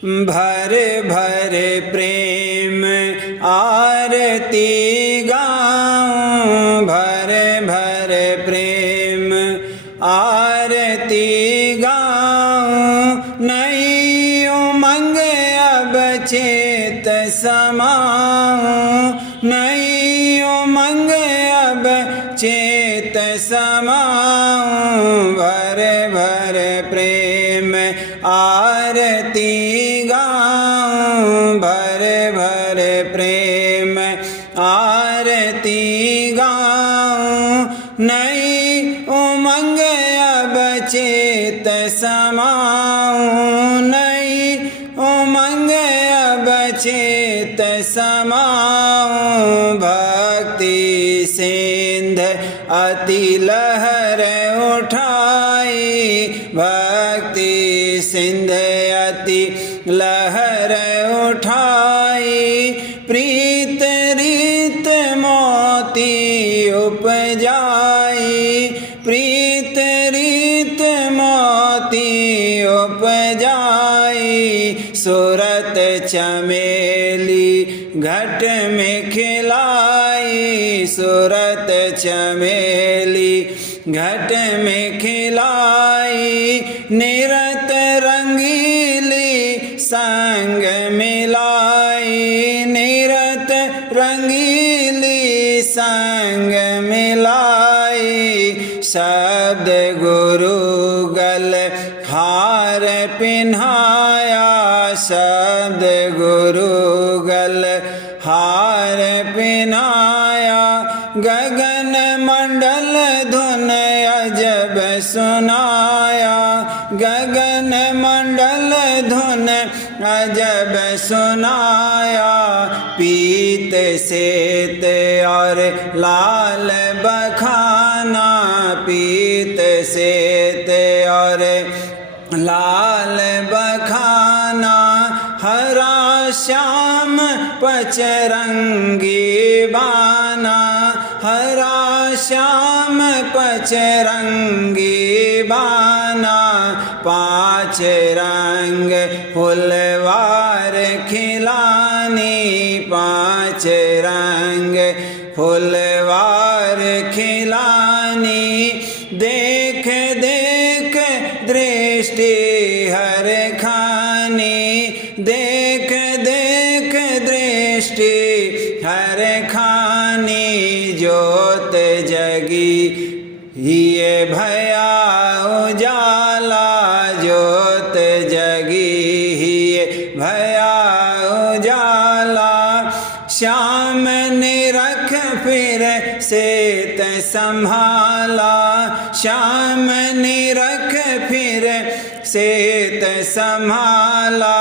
भरे भरे प्रेम आरती गाऊं, भरे भरे प्रेम आरती गाऊं। नई उमंग अब चेत समाऊं, नई उमंग अब चेत समाऊं। भरे भरे प्रेम आरती गाऊं, भरे भरे प्रेम आरती गाऊं। नई उमंग अब चेत समाऊं, नई उमंग अब चेत समाऊं। भक्ति सिंध अति लहर उठाई, भक्ति सिंध अति लहर उठाई। प्रीत रीत मोती उपजाई, प्रीत रीत मोती उपजाई। सूरत चमेली घट में खिलाई, सूरत चमेली घट में खिलाई। निरत रंगीली संग मिलाई, निरत रंगीली संग मिलाई। शब्द गुरु गल हार पिन्हाया, शब्द गुरु गल हार पिन्हाया। गगन मंडल धुन अजब सुनाया, गगन मंडल धुन अजब सुनाया। पीत श्वेत और लाल बखाना, पीत श्वेत और लाल बखाना। हरा श्याम पचरंगी बाना, हरा श्याम पचरंगी बाना। पांच रंग फुलवार खिलानी, पांच रंग फुलवार खिलानी। देख देख दृष्टि हर खानी, देख देख दृष्टि हर खानी। ज्योत जगी ये भया उजाला, ज्योत जगी ये भया उजाला। श्याम ने रख फिर सेत संभाला, श्याम ने रख फिर सेत संभाला।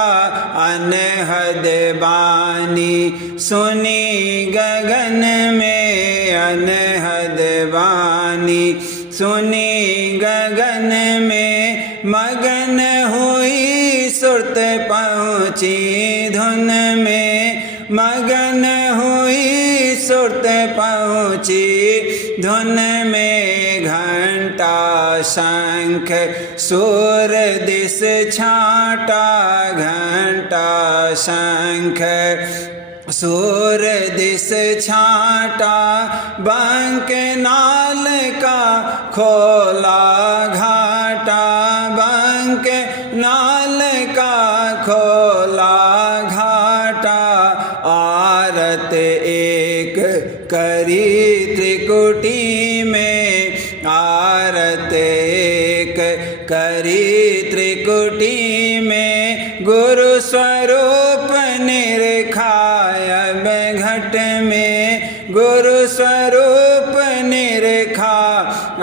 अनहद बानी सुनी गगन में, अनहद बानी सुनी गगन में। मगन हुई सुरत पहुँची धुन में, मगन हुई सुरत पहुँची धुन में। घंटा शंख सूर दिस छाटा, घंटा शंख सूर दिस छाटा। बंक नाल का खोला घाटा, बंक नाल का खोला घाटा। आरत एक करी त्रिकुटी में, आरत एक करी त्रिकुटी में। गुरु स्वरूप निरखायब घट में, गुरु स्वरूप निरखा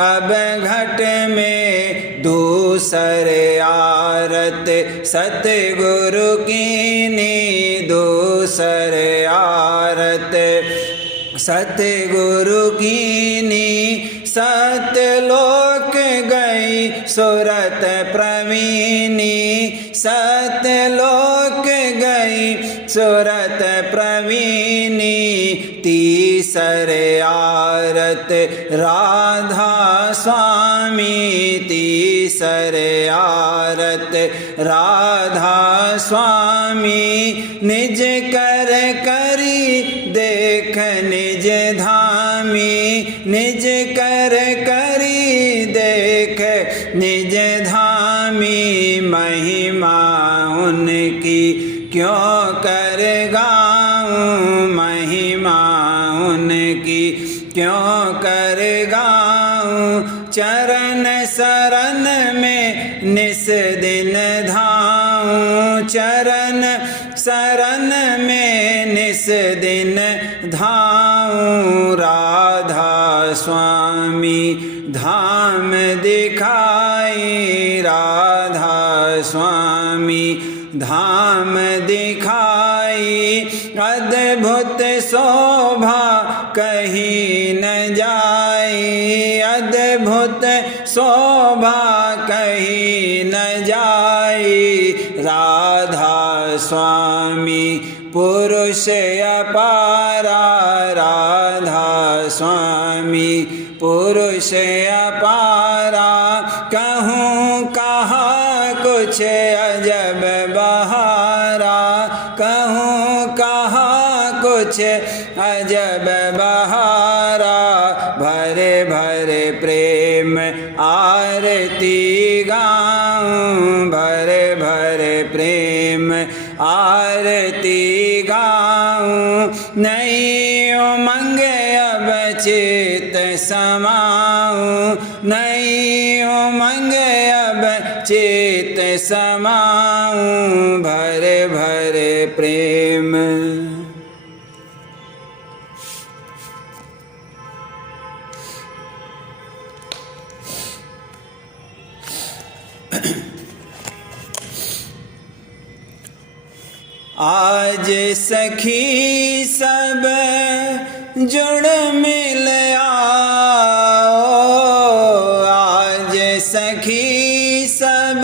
अब घट में। दूसरे आरत सतगुरु कीनी, दूसरे आरत सतगुरु कीनी। सतलोक गई सुरत प्रवीणी, सतलोक गई सुरत प्रवीणी। तीसरे आरत राधा स्वामी, तीसरे आरत राधा स्वामी। निज कर करी देख निज धामी, निज कर करी देख निज धामी। महिमा उनकी क्यों कर गाऊं, महिमा उनकी क्यों कर गाऊं। चरण शरण में निस दिन धाऊं, चरण शरण में निस दिन धाऊं। राधा स्वामी धाम दिखाई, राधा स्वामी धाम दिखाई। अद्भुत शोभा कहीं न जाई, अद्भुत शोभा कहीं न जाई। राधा स्वामी पुरुष अपारा, राधा स्वामी पुरुष अपारा। कहूँ कहाँ कुछ अजब बहारा, कहूँ कहाँ कुछ अजब बहारा। भरे भरे प्रेम आरती गाऊं, भरे भरे प्रेम आरती गाऊं। नई उमंग अब चित समाऊं, नई उमंग अब चित समाऊं। भरे भरे प्रेम आज सखी सब जुड़ मिल आओ, आज सखी सब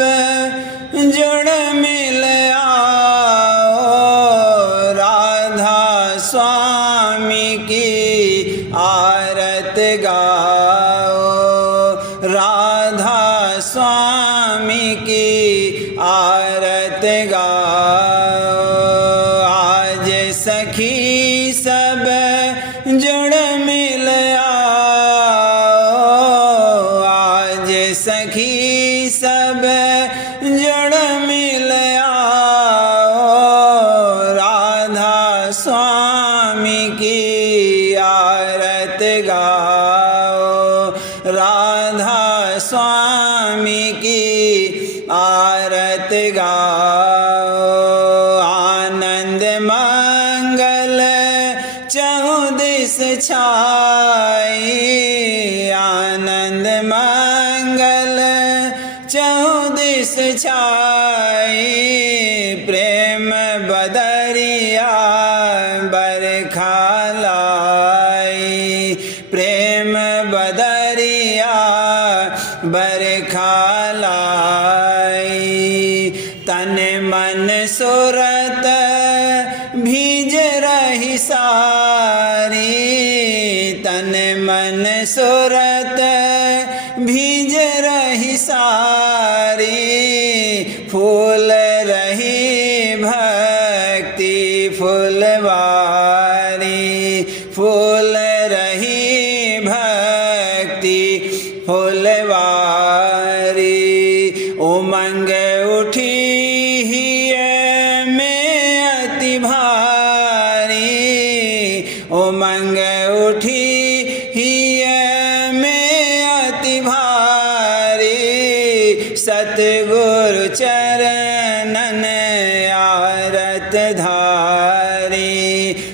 जुड़ मिल आओ। राधा स्वामी की आरत गाओ, राधा स्वामी की आरत गाओ। आज सखी सब जुड़ मिल आओ, आज सखी सब जुड़ मिल आओ। राधा स्वामी की आरत गाओ, राधा स्वामी की आरत गाओ। आनंद मंगल चहुदिस छाई, आनंद मंगल चहुदिस छाई। प्रेम बदरिया बरखा लाई, प्रेम बदरिया बरखा लाई। तन मन सुरत भीज रही सारी, तन मन सुरत भीज रही सारी। फूल रही भक्ति फुलवारी, फूल रही भक्ति फुलवारी। उमंग उठी है में अति भारी, उमंग उठी है में अति भारी। सतगुरु चरणन आरत धारी,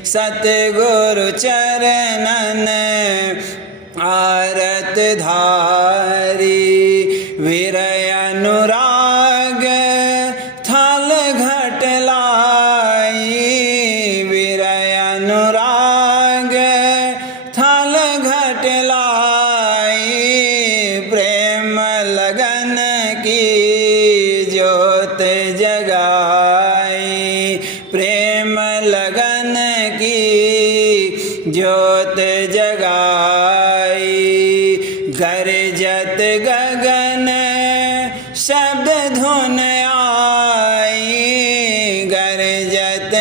सतगुरु चरणन आरत धारी। विरय अनुराग थाल घट लाई, विरय अनुराग थाल घट लाई। प्रेम लगन की ज्योत जगाई, प्रेम लगन की ज्योत जगाई। गरजत गगन शब्द धुन आई, गरजत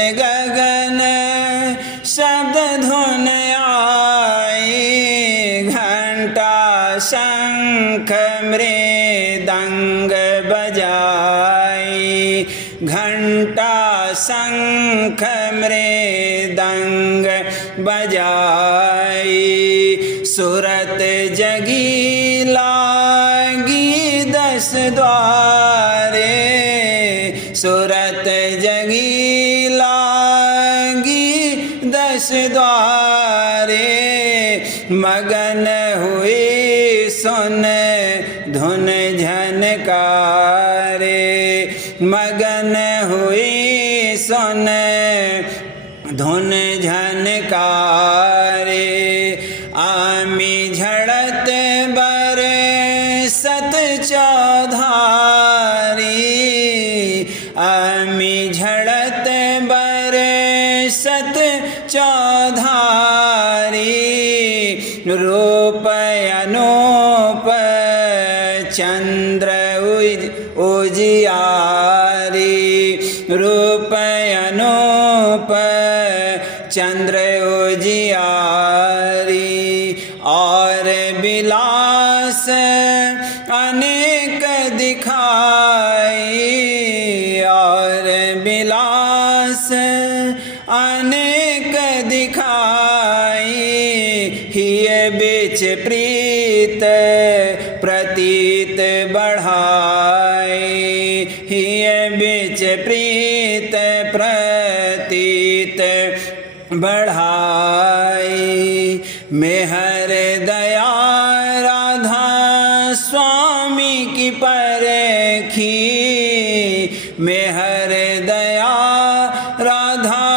शंख मृदंग बजाई, घंटा शंख मृदंग बजाई। सुरत जगी लागी 10 द्वारे, सुरत जगी लागी 10 द्वारे। मगन हुई सुन धुन झनकारे, मगन हुई सुन धुन झनकारे। आमी झड़त बर सत चौधारी, आमी झड़त बर सत चौधारी। रूप अनूप चंद्र उजियारी, रूप अनूप चंद्र उजियारी। और विलास अनेक दिखाई, और विलास अनेक दिखाई। हिय बिच प्रीत प्रतीत बढ़ाई, हिय बिच प्रीत प्रतीत बढ़ाई। मेहर दया राधा स्वामी की परखी, मेहर दया राधा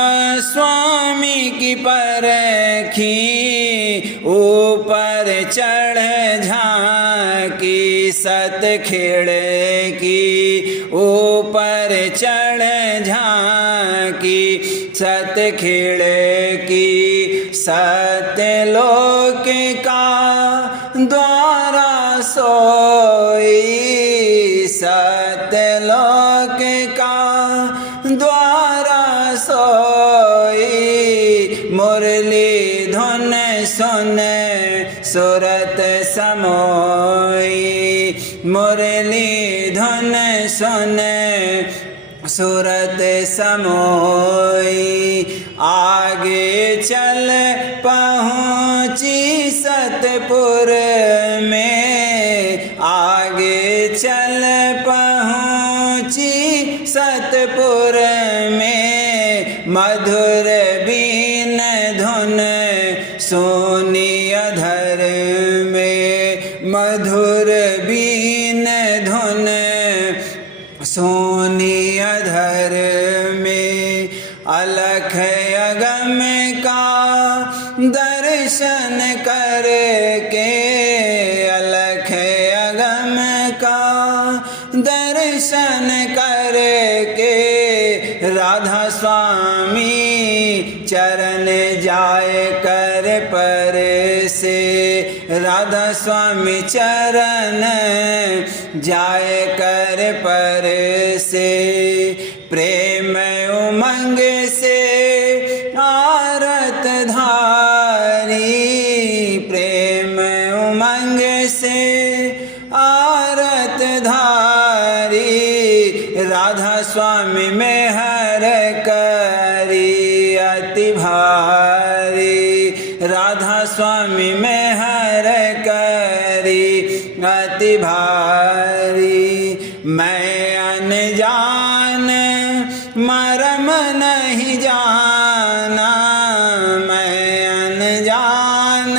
स्वामी की परखी। ऊपर चढ़ झांकी सत खिड़की, ऊपर चढ़ झांकी सत खिड़की। सत्यलोक का द्वारा सोई, सत्यलोक का द्वारा सोई। मुरली धुन सुन सुरत समोई, मुरली धुन सुन सुरत समोई। आगे चल पहुँची सतपुर में, आगे चल पहुँची सतपुर में। मधुर बीन धुन सोनी अधर में, मधुर बीन धुन सोनी अधर में। अलख अगम का दर्शन करके, अलख अगम का दर्शन करके। राधा स्वामी चरण जाए कर पर से, राधा स्वामी चरण जाए कर पर से। प्रेम उमंग से आरत धारी, प्रेम उमंग से आरत धारी। राधा स्वामी में हर करी अति भारी, राधा स्वामी में हर करी अति भारी। मैं अनजान मरम नहीं जाना, मैं अनजान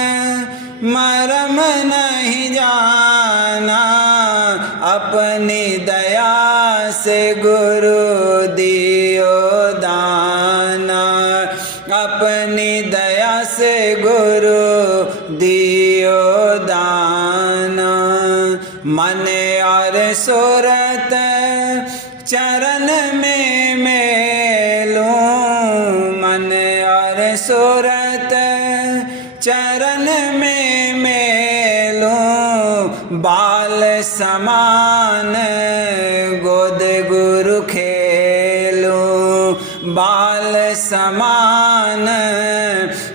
मरम नहीं जाना। अपनी दया से गुरु दियो दाना, अपनी दया से गुरु दियो दाना। मन और सूरत चरण में मेलूं, मन और सूरत चरण में मेलूं। बाल समान गोद गुरु खेलूं, बाल समान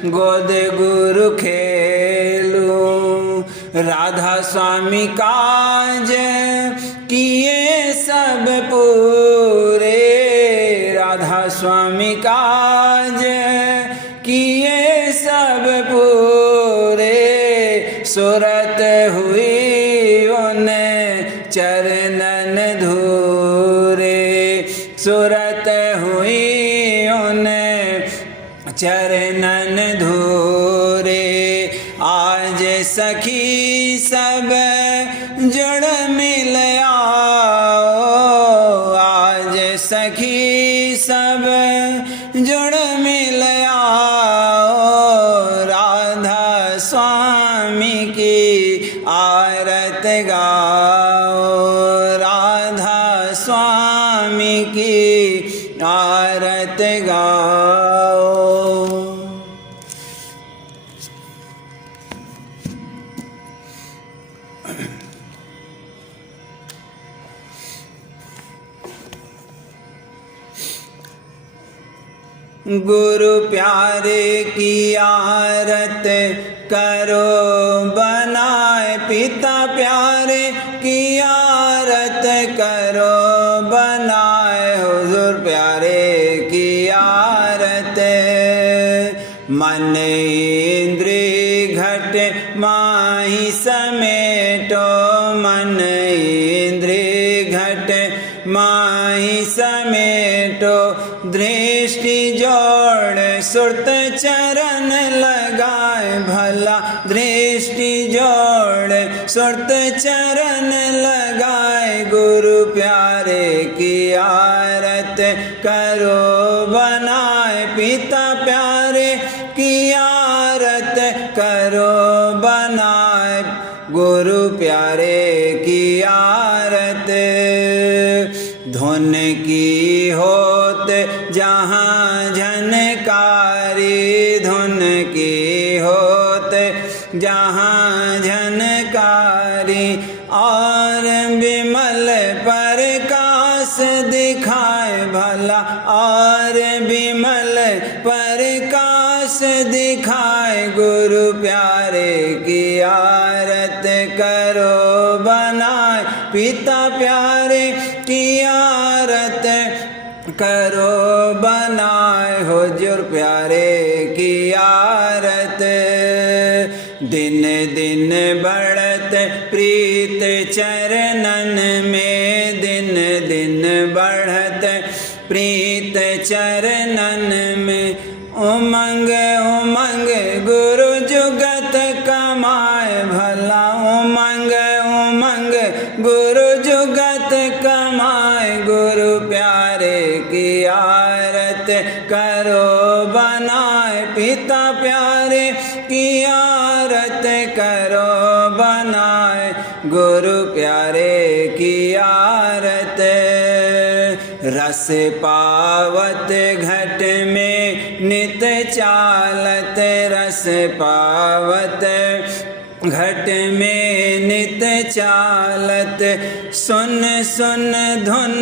गोद गुरु खेलूं। राधा स्वामी काज किए सब पूरे, राधा स्वामी काज किए सब पूरे, सुरत हुई उन चरणन धूरे, सुरत हुई उन चरणन धूरे। आज सखी सब जुड़ मिल आओ, आज सखी सब जुड़ मिल आओ, राधा स्वामी की आरत गाओ, राधा स्वामी की आरत गाओ। गुरु प्यारे की आरत करो बनाए, पिता प्यारे की आरत करो बनाए, हुजूर प्यारे की आरत। मन इंद्रिय घट माही समेटो, मन इंद्रिय घट माही समेटो, दृष्टि जोड़ सुरत चरण लगाए भला, दृष्टि जोड़ सुरत चरण लगाए, गुरु प्यारे की आरत करो बनाए, पिता प्यारे की आरत करो बनाए, गुरु प्यारे की आरत। धुन की होत जहाँ झनकारी, धुन की होत जहाँ झनकारी, और विमल प्रकाश दिखाए भला, और विमल प्रकाश दिखाए, गुरु प्यारे की आरत करो बनाए, पिता प्यारे की आरत करो बनाए, हुजूर प्यारे की आरत। दिन दिन बढ़त प्रीत चरणन में, दिन दिन बढ़त प्रीत चरणन में, उमंग उमंग गुरु जुगत कमाए भला, उमंग उमंग गुरु जुगत कमाए, गुरु प्यारे की आरत करो बनाए, पिता प्यारे की आरत करो बनाए, गुरु प्यारे की आरत। रस पावत घट में नित चालत, रस पावत घट में नित चालत, सुन सुन धुन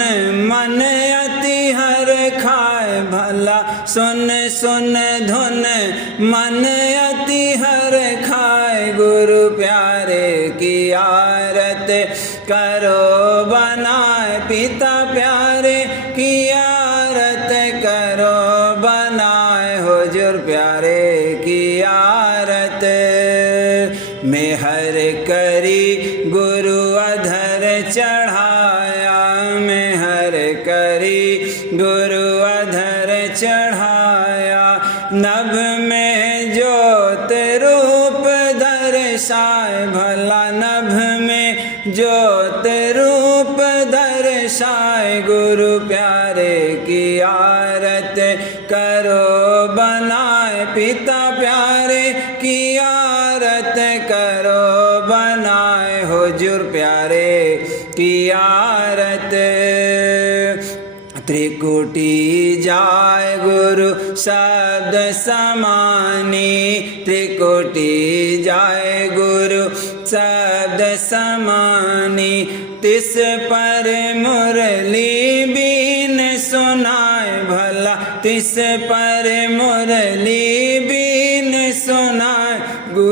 मन अति हर खाए भला, सुन सुन धुन मन अति हर खाए, गुरु प्यारे की आरत करो बनाए, पिता प्यारे की आरत करो बनाए, हुजूर प्यारे की आरत। मेहर करी गुरु अधर चढ़ाया, मेहर करी गुरु अधर चढ़ाया, नभ में ज्योत रूप दर्शाए भला, नभ में ज्योत रूप दर्शाए, गुरु प्यारे की आरत करो बनाए, पिता प्यारे की आरत करो बनाए, हुजूर प्यारे की आरत। त्रिकुटी जाय गुरु शब्द समानी, त्रिकुटी जाय गुरु शब्द समानी, तिस पर मुरली बीन सुनाए भला, तिस पर मुरली बीन सुनाए,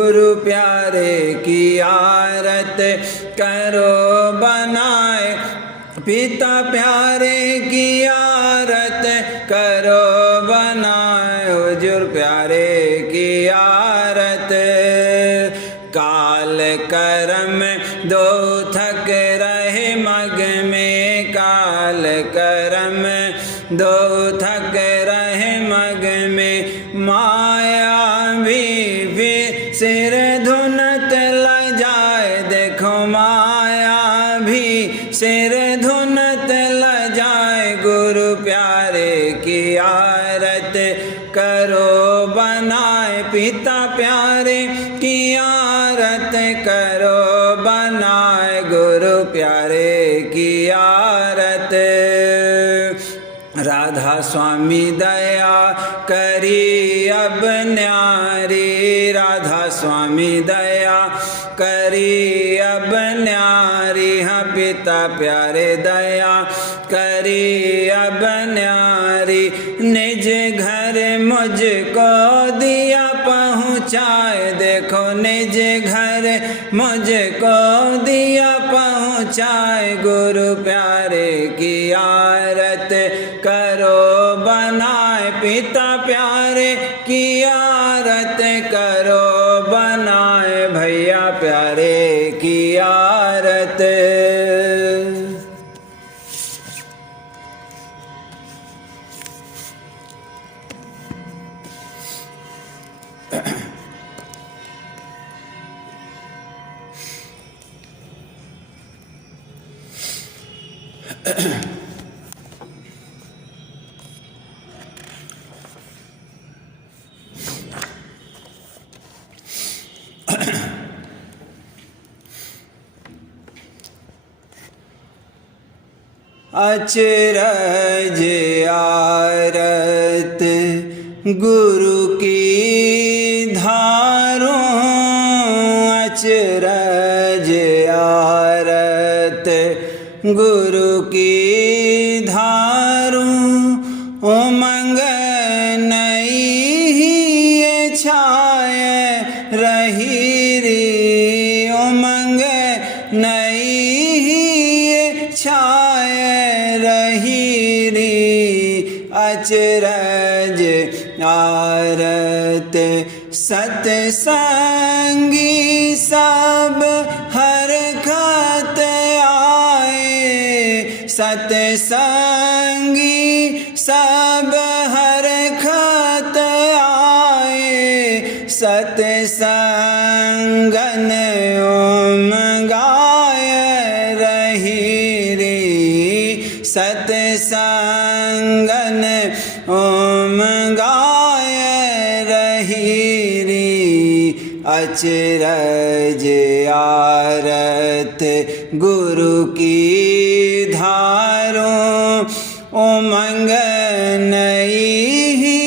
गुरु प्यारे की आरत करो बनाए, पिता प्यारे की आरत करो बनाए, हुजूर प्यारे की आरत। काल करम दो थक रहे मग में, काल करम दो थक रहे मग में, माया भी सिर धुनत ल जाए, देखो माया भी सिर धुनत ल जाए, गुरु प्यारे की आरत करो बनाए, पिता प्यारे की आरत करो बनाए, गुरु प्यारे की आरत। राधा स्वामी दया करी अब न्यारी, राधा स्वामी दया करी अब न्यारी, हाँ पिता प्यारे दया करी अब न्यारी, निज घर मुझको दिया पहुँचाए, देखो निज घर मुझको दिया पहुँचाए, गुरु प्यारे की आरत करो बनाए, पिता प्यारे की आरत करो बनाए, भैया प्यारे की आरत। अचरज आरत गुरु की धारों, अचरज आरत गुरु की धारों, उमंग नई ही छाए रही रे, उमंग नई ही छाए रही रे, अचरज आरत सतसंगी सब हरकत आए, सतसंगी सब हरकत आए, सतसंगन ओम गाय रही रे, सतसंगन ओम गाय रही रे, अचरज आरत गुरु की धारों, उमंग नई ही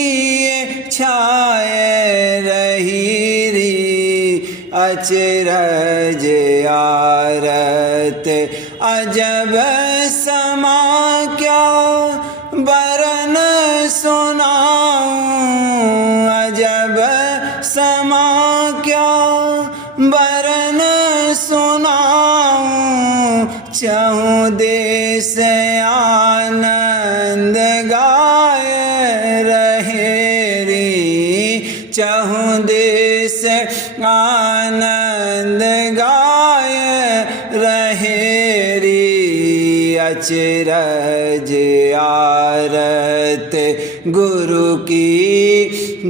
छाए रही रे, अचरज आरत अजब समा क्या बरन सुनाऊं, अजब समा क्या बरन सुनाऊं, चहु देश आनंद गाय रहे रे, चहु देश आनंद गाय रहे रे, अचरज आरत गुरु की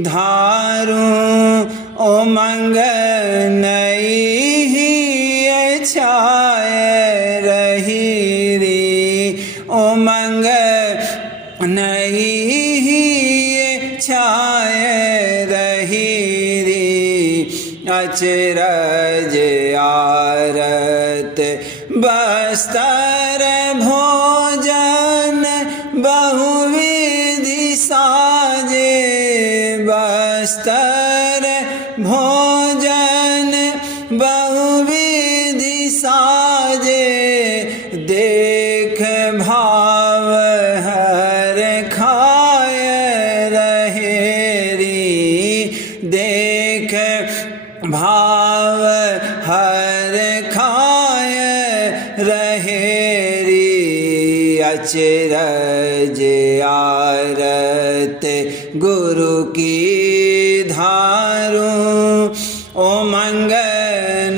धारों, उमंग नई ही छाए रही रे, उमंग नई ही छाए रही रे, अचरज आरत बस्तर भोजन बहुविधि साजे, बस्तर भोजन बहुविधि साजे, देख भाव हर खाए रहे रे, देख भाव रहेरी अचरज आरत गुरु की धारूं उमंग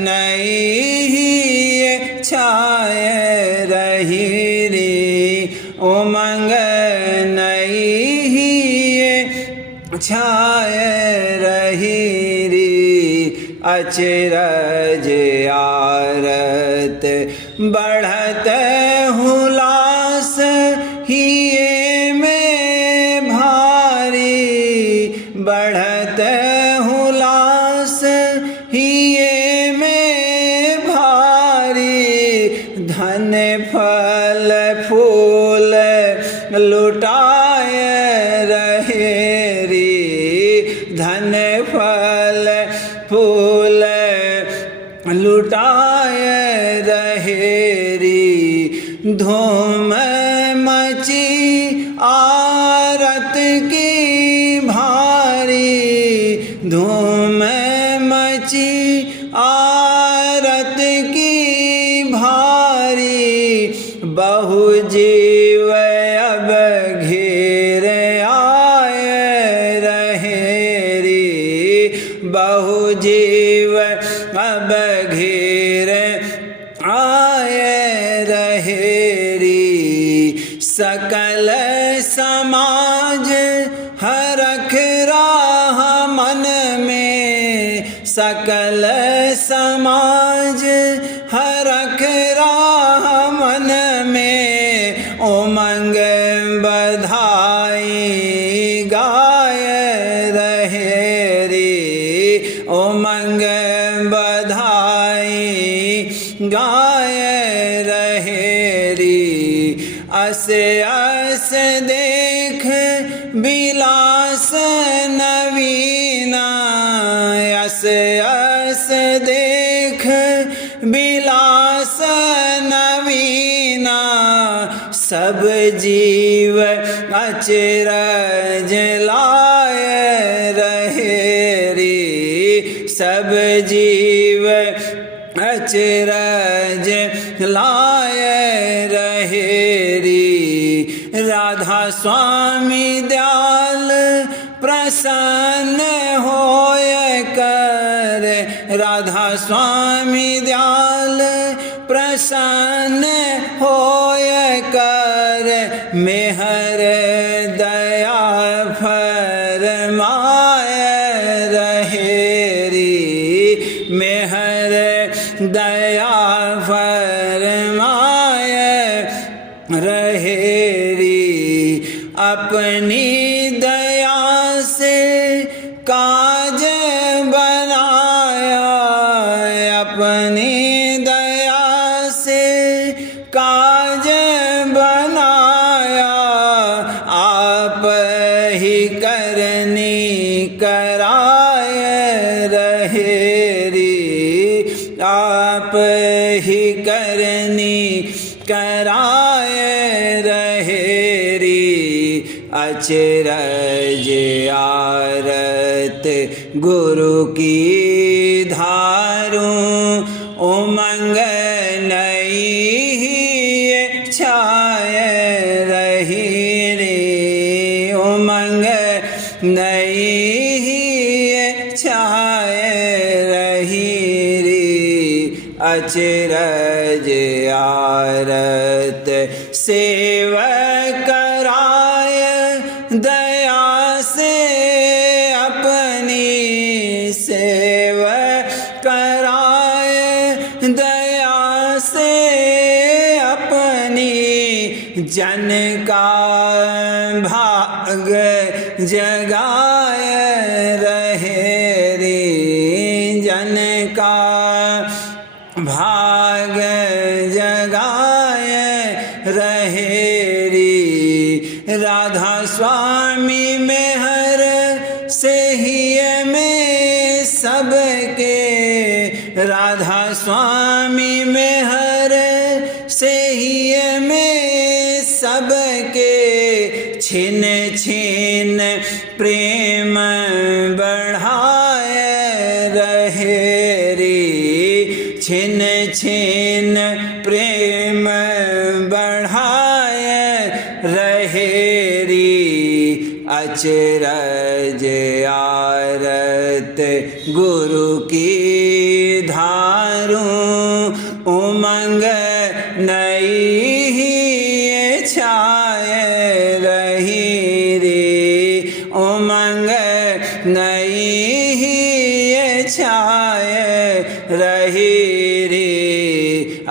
नहीं छाय रही रे उमंग नहीं छाय रही रे अचरज आरत बढ़त हुलास हिये में भारी बढ़त हुलास हिये में भारी धन फल फूल लुटाए रहे रे धन फल फूल लुटाए रहे रे धूम मची आरत की भारी धूम मची आरत की भारी बहु जीव अब घेर आए रहे रे बहु जीव अब घेर आए रहे रे सकल समाज हरख राह मन में सकल समाज हरख राह मन में उमंग बधाई गाय रहे रे उमंग बधाई गाय रहे रे अस अस देख बिलास नवीना अस अस देख बिलास नवीना सब जीव अचरज लाए रहे रे सब जीव अचरज लाए रहे रे राधा स्वामी दयाल प्रसन्न होय कर राधा स्वामी दयाल प्रसन्न होय कर मेहर दया फरमाए रहे रे मेहर दया फरमाए रहे रे अपनी दया से काज बनाया अपनी दया से काज बनाया आप ही करनी कराए रहे रे आप ही करनी कराए रहे रे अचरज आरत गुरु की धारूं उमंग नहीं छाय रही रे उमंग नहीं छाय रही रे अचरज आरत सेवक कराय दया से अपनी सेवक कराय दया से अपनी जन का भाग जगाए रहे रे जन का भाग जगाए रहे रे राधा स्वामी मेहर से ही में सबके राधा स्वामी मेहर से ही में सबके छिन छिन प्रेम बढ़ाए रहे रे छिन छिन दीन प्रेम बढ़ाए रहेरी अचरज आरत गुरु की धारूं उमंग नई ही छाए रही रे उमंग नई ही छाए रही रे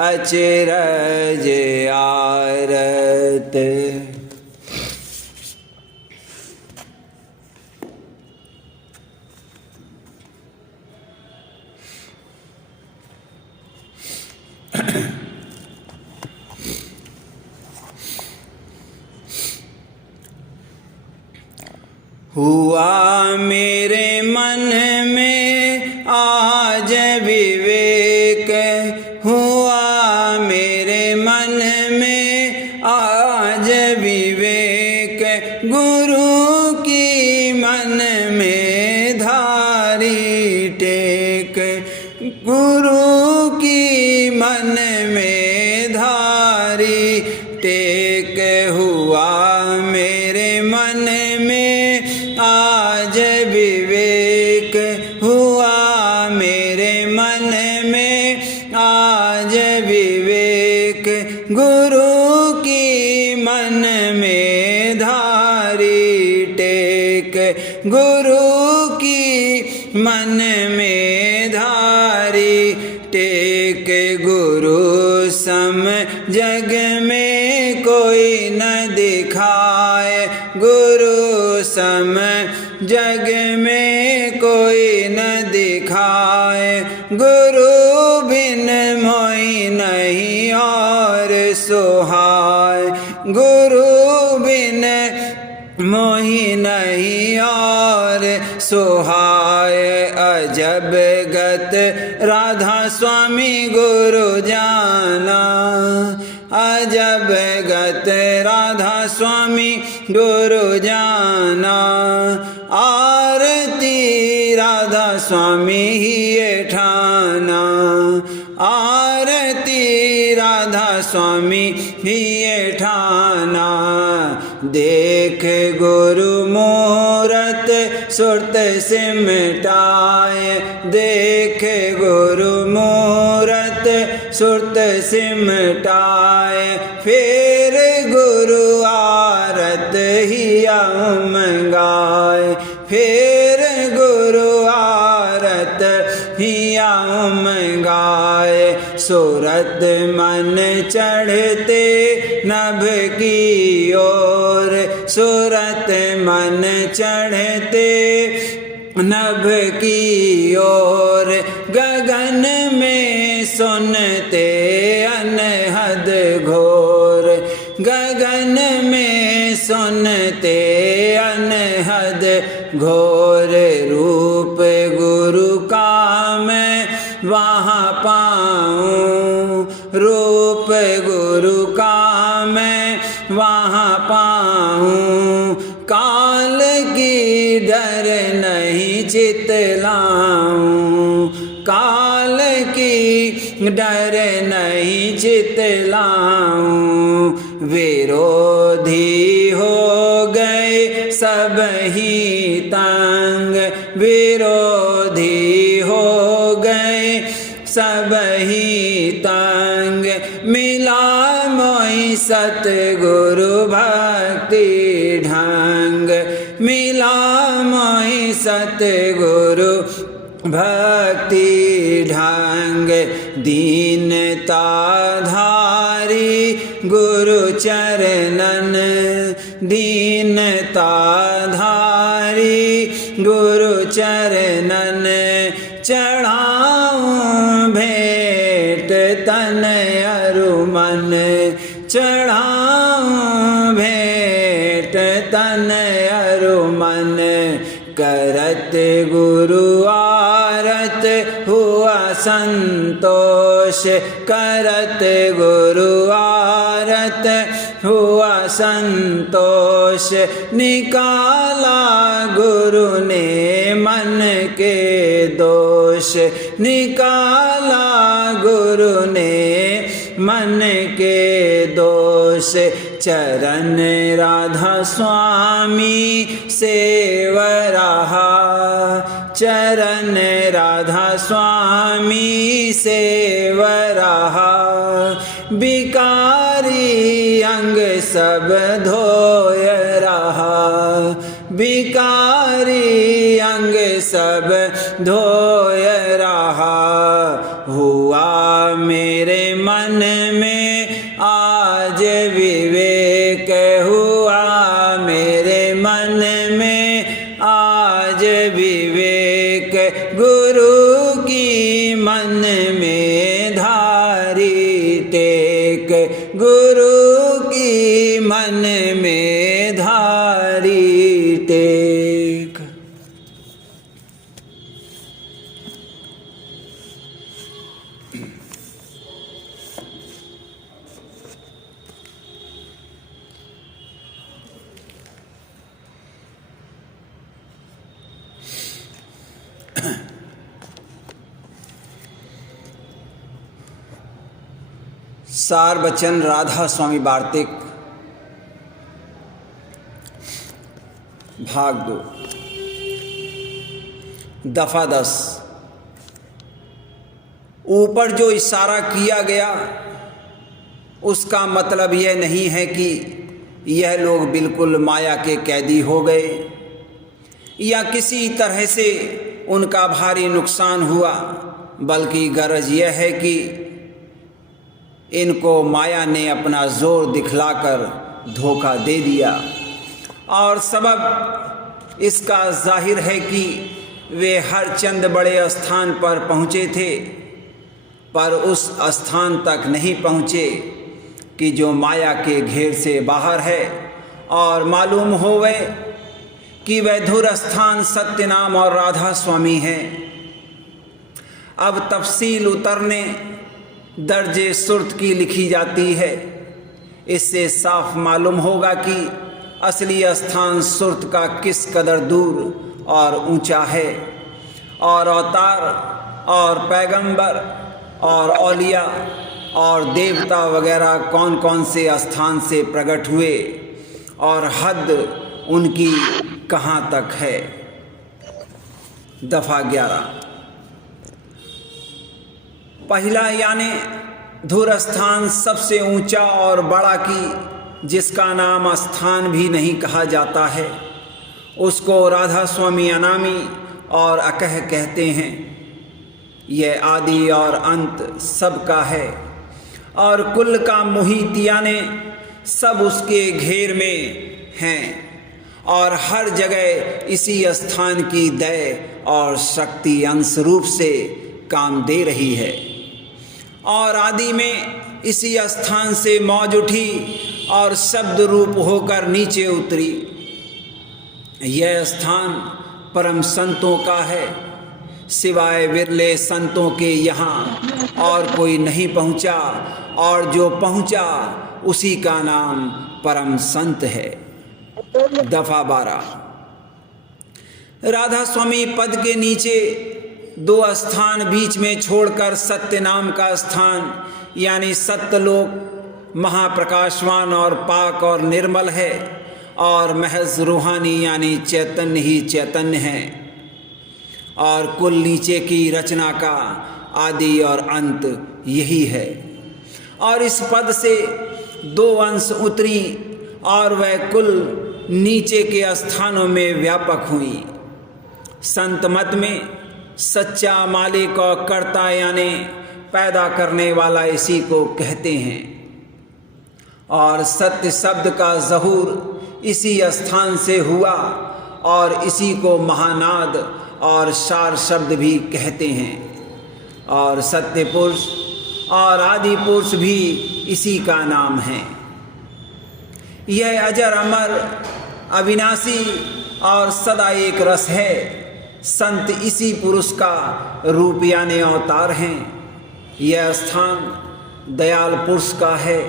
अचरज आरत। हुआ मेरे मन में आज विवेक हुआ मेरे मन में आज विवेक गुरु की मन में धारी टेक गुरु की मन में धारी टेक हुआ मेरे मन में आज विवेक हुआ मेरे मन में आज विवेक गुरु की मन में धारी टेक गुरु की मन में धारी टेक गुरु सम जग में कोई न दिखाए गुरु सम जग में कोई न दिखाए गुरु बिन मोई नहीं और सुहाय गुरु बिन मोहि नहीं और सुहाय अजब गत राधा स्वामी गुरु जाना अजब गत राधा स्वामी गुरु जाना आरती राधा स्वामी ही ठाना आरती राधा स्वामी ही ठाना देख गुरु मूरत सुरत सिमटाए देख गुरु मूरत सुरत सिमटाए फिर गुरु आरत ही मंगाए फिर गुरु आरत ही मंगाए सूरत मन चढ़ते नभ की ओर सूरत मन चढ़ते नभ की ओर गगन में सुनते अनहद घोर गगन में सुनते अनहद घोर रूप गुरु का मैं वहाँ पाऊँ रूप गुरु का मैं वहाँ पाऊँ काल की डर नहीं चितलाऊँ काल की डर नहीं चितलाऊँ विरोधी हो गए सब ही तंग विरोधी हो गए सब ही तंग मिला मोहि सतगुरु भक्ति ढंग मिला मोहि सतगुरु भक्ति ढंग दीनता धारी गुरु चरणन दीनता धारी गुरु चरणन चढ़ाऊं भेंट तन अरु मन चढ़ाऊं भेंट तन अरु मन करत गुरु आरत हुआ संतोष करत गुरु आरत हुआ संतोष निकाला गुरु ने मन के दोष निकाला गुरु ने मन के दोष, चरण राधा स्वामी सेव रहा, चरण राधा स्वामी सेव रहा। बिकारी अंग सब धोय रहा, बिकारी अंग सब धोय रहा। हुआ मेरे मन में आज विवेक, हुआ मेरे मन में आज विवेक। गुरु की मन में धारी टेक, गुरु की मन में धारी टेक। सार बचन राधा स्वामी वार्तिक भाग 2 दफा 10। ऊपर जो इशारा किया गया उसका मतलब यह नहीं है कि यह लोग बिल्कुल माया के कैदी हो गए या किसी तरह से उनका भारी नुकसान हुआ, बल्कि गरज यह है कि इनको माया ने अपना जोर दिखलाकर धोखा दे दिया। और सबब इसका जाहिर है कि वे हर चंद बड़े स्थान पर पहुँचे थे, पर उस स्थान तक नहीं पहुँचे कि जो माया के घेर से बाहर है, और मालूम होवे कि वह धुर स्थान सत्यनाम और राधा स्वामी है। अब तफसील उतरने दर्जे सुर्त की लिखी जाती है। इससे साफ मालूम होगा कि असली स्थान सुर्त का किस कदर दूर और ऊंचा है, और अवतार और पैगंबर और औलिया और देवता वगैरह कौन कौन से स्थान से प्रकट हुए और हद उनकी कहाँ तक है। दफा 11। पहला यानी धुर स्थान सबसे ऊंचा और बड़ा की जिसका नाम स्थान भी नहीं कहा जाता है, उसको राधा स्वामी अनामी और अकह कहते हैं। यह आदि और अंत सब का है और कुल का मुहित यानी सब उसके घेर में हैं, और हर जगह इसी स्थान की दया और शक्ति अंश रूप से काम दे रही है। और आदि में इसी स्थान से मौज उठी और शब्द रूप होकर नीचे उतरी। यह स्थान परम संतों का है, सिवाय विरले संतों के यहाँ और कोई नहीं पहुँचा, और जो पहुँचा उसी का नाम परम संत है। दफा 12। राधा स्वामी पद के नीचे 2 स्थान बीच में छोड़कर सत्य नाम का स्थान यानी सत्यलोक महाप्रकाशवान और पाक और निर्मल है, और महज रूहानी यानी चैतन्य ही चैतन्य है, और कुल नीचे की रचना का आदि और अंत यही है। और इस पद से 2 अंश उतरी और वह कुल नीचे के स्थानों में व्यापक हुई। संत मत में सच्चा मालिक और कर्ता यानी पैदा करने वाला इसी को कहते हैं, और सत्य शब्द का ज़हूर इसी स्थान से हुआ, और इसी को महानाद और सार शब्द भी कहते हैं, और सत्य पुरुष और आदि पुरुष भी इसी का नाम है। यह अजर अमर अविनाशी और सदा एक रस है। संत इसी पुरुष का रूप यानी अवतार हैं। यह स्थान दयाल पुरुष का है।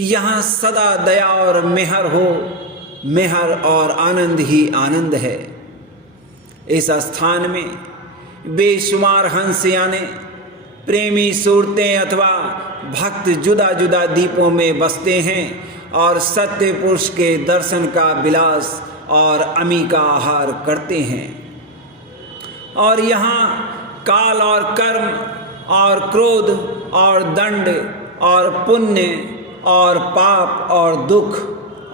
यहाँ सदा दया और मेहर हो, मेहर और आनंद ही आनंद है। इस स्थान में बेशुमार हंस यानी प्रेमी सूरतें अथवा भक्त जुदा जुदा दीपों में बसते हैं और सत्य पुरुष के दर्शन का विलास और अमी का आहार करते हैं। और यहाँ काल और कर्म और क्रोध और दंड और पुण्य और पाप और दुख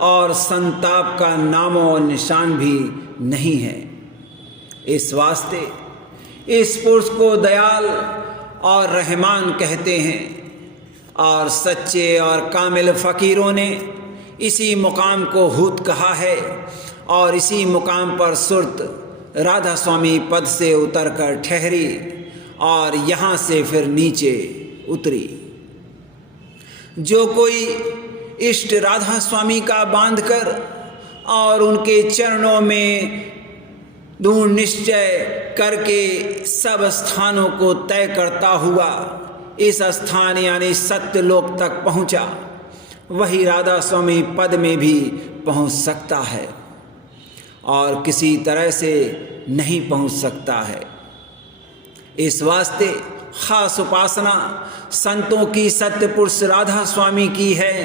और संताप का नामो निशान भी नहीं है। इस वास्ते इस पुरुष को दयाल और रहमान कहते हैं और सच्चे और कामिल फ़कीरों ने इसी मुकाम को हूत कहा है और इसी मुकाम पर सुरत राधा स्वामी पद से उतरकर ठहरी और यहाँ से फिर नीचे उतरी। जो कोई इष्ट राधा स्वामी का बांधकर और उनके चरणों में दृढ़ निश्चय करके सब स्थानों को तय करता हुआ इस स्थान यानी सत्यलोक तक पहुँचा, वही राधा स्वामी पद में भी पहुँच सकता है और किसी तरह से नहीं पहुँच सकता है। इस वास्ते खास उपासना संतों की सत्य पुरुष राधा स्वामी की है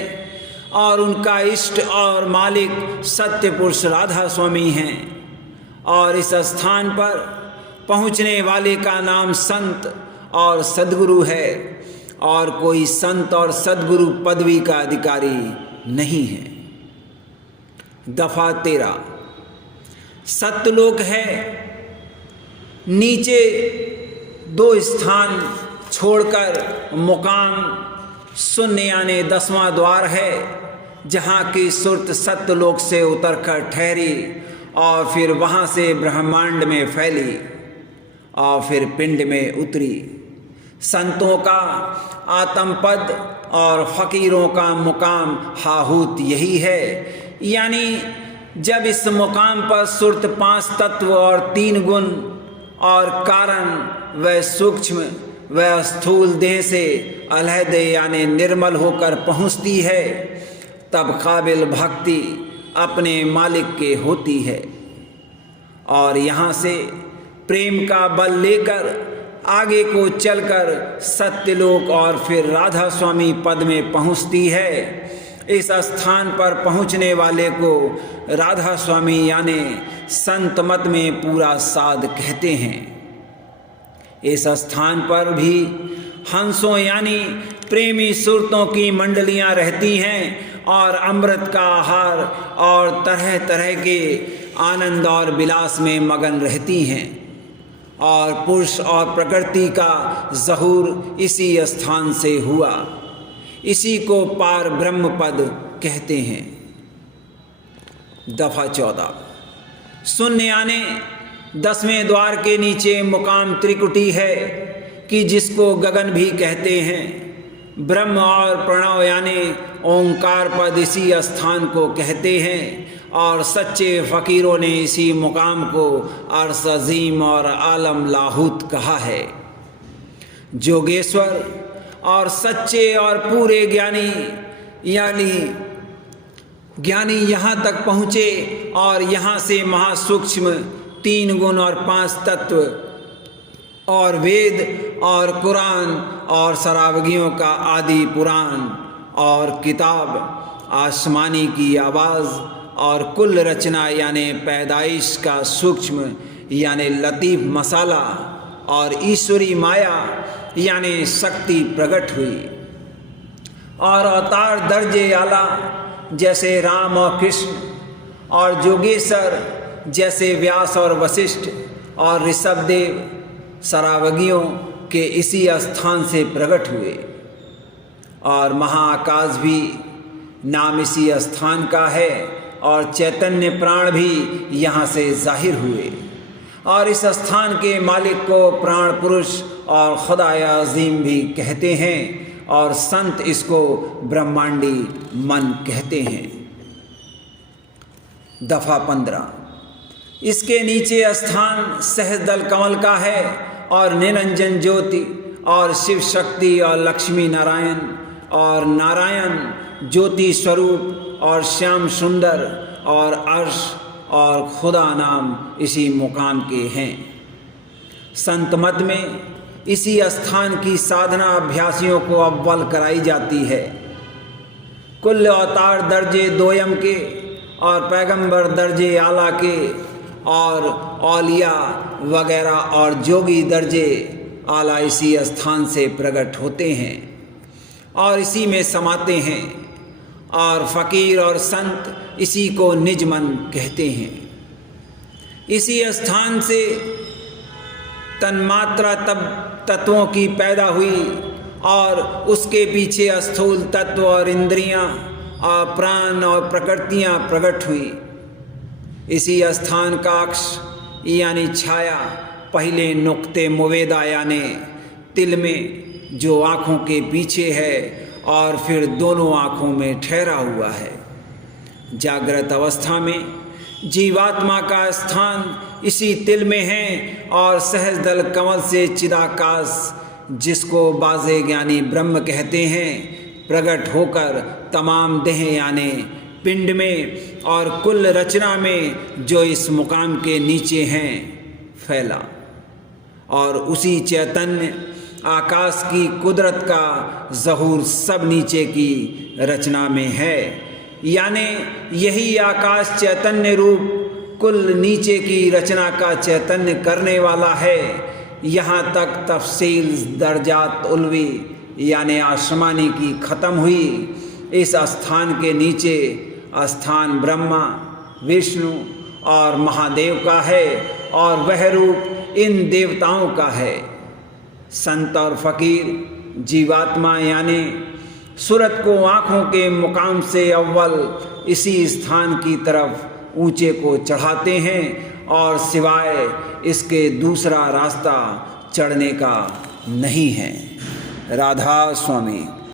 और उनका इष्ट और मालिक सत्य पुरुष राधा स्वामी हैं और इस स्थान पर पहुँचने वाले का नाम संत और सद्गुरु है और कोई संत और सद्गुरु पदवी का अधिकारी नहीं है। दफा 13 सत्यलोक है, नीचे 2 स्थान छोड़कर मुकाम शून्य यानी 10वां द्वार है, जहाँ की सुरत सत्यलोक से उतरकर ठहरी और फिर वहाँ से ब्रह्मांड में फैली और फिर पिंड में उतरी। संतों का आत्मपद और फकीरों का मुकाम हाहूत यही है, यानी जब इस मुकाम पर सुरत 5 तत्व और 3 गुण और कारण व सूक्ष्म व स्थूल देह से अलहद यानी निर्मल होकर पहुँचती है, तब काबिल भक्ति अपने मालिक के होती है और यहाँ से प्रेम का बल लेकर आगे को चलकर सत्यलोक और फिर राधा स्वामी पद में पहुँचती है। इस स्थान पर पहुँचने वाले को राधा स्वामी यानी संत मत में पूरा साध कहते हैं। इस स्थान पर भी हंसों यानी प्रेमी सुरतों की मंडलियां रहती हैं और अमृत का आहार और तरह तरह के आनंद और विलास में मगन रहती हैं और पुरुष और प्रकृति का ज़हूर इसी स्थान से हुआ। इसी को पार ब्रह्म पद कहते हैं। दफा 14 शून्य यानी 10वें द्वार के नीचे मुकाम त्रिकुटी है कि जिसको गगन भी कहते हैं। ब्रह्म और प्रणव यानी ओंकार पद इसी स्थान को कहते हैं और सच्चे फ़कीरों ने इसी मुकाम को अर्श अज़ीम और आलम लाहूत कहा है। जोगेश्वर और सच्चे और पूरे ज्ञानी यानी ज्ञानी यहाँ तक पहुँचे और यहाँ से महासूक्ष्म 3 गुण और 5 तत्व और वेद और कुरान और सरावगियों का आदि पुराण और किताब आसमानी की आवाज़ और कुल रचना यानी पैदाइश का सूक्ष्म यानी लतीफ़ मसाला और ईश्वरी माया यानी शक्ति प्रकट हुई और अवतार दर्जे आला जैसे राम और कृष्ण और जोगेश्वर जैसे व्यास और वशिष्ठ और ऋषभदेव सरावगियों के इसी स्थान से प्रकट हुए और महाआकाश भी नाम इसी स्थान का है और चैतन्य प्राण भी यहाँ से जाहिर हुए और इस स्थान के मालिक को प्राण पुरुष और खुदाए अज़ीम भी कहते हैं और संत इसको ब्रह्मांडी मन कहते हैं। दफा 15 इसके नीचे स्थान सहस्रदल कमल का है और निरंजन ज्योति और शिव शक्ति और लक्ष्मी नारायण और नारायण ज्योति स्वरूप और श्याम सुंदर और अर्श और खुदा नाम इसी मुकाम के हैं। संत मत में इसी स्थान की साधना अभ्यासियों को अव्वल कराई जाती है। कुल अवतार दर्जे दोयम के और पैगंबर दर्जे आला के और औलिया वगैरह और जोगी दर्जे आला इसी स्थान से प्रकट होते हैं और इसी में समाते हैं, और फ़कीर और संत इसी को निज मन कहते हैं। इसी स्थान से तन्मात्रा तब तत्वों की पैदा हुई और उसके पीछे स्थूल तत्व और इंद्रियां और प्राण और प्रकृतियां प्रकट हुई। इसी स्थान का अक्ष यानी छाया पहले नुक्ते मुवेदा यानी तिल में जो आँखों के पीछे है और फिर दोनों आँखों में ठहरा हुआ है। जागृत अवस्था में जीवात्मा का स्थान इसी तिल में है और सहज दल कमल से चिदाकाश, जिसको बाजे ज्ञानी ब्रह्म कहते हैं, प्रकट होकर तमाम देह यानी पिंड में और कुल रचना में जो इस मुकाम के नीचे हैं फैला। और उसी चैतन्य आकाश की कुदरत का ज़हूर सब नीचे की रचना में है, यानी यही आकाश चैतन्य रूप कुल नीचे की रचना का चैतन्य करने वाला है। यहाँ तक तफसील दर्जात उल्वी यानी आसमानी की ख़त्म हुई। इस स्थान के नीचे स्थान ब्रह्मा, विष्णु और महादेव का है और वह रूप इन देवताओं का है। संत और फ़कीर जीवात्मा यानी सूरत को आँखों के मुकाम से अव्वल इसी स्थान की तरफ ऊंचे को चढ़ाते हैं और सिवाय इसके दूसरा रास्ता चढ़ने का नहीं है। राधा स्वामी।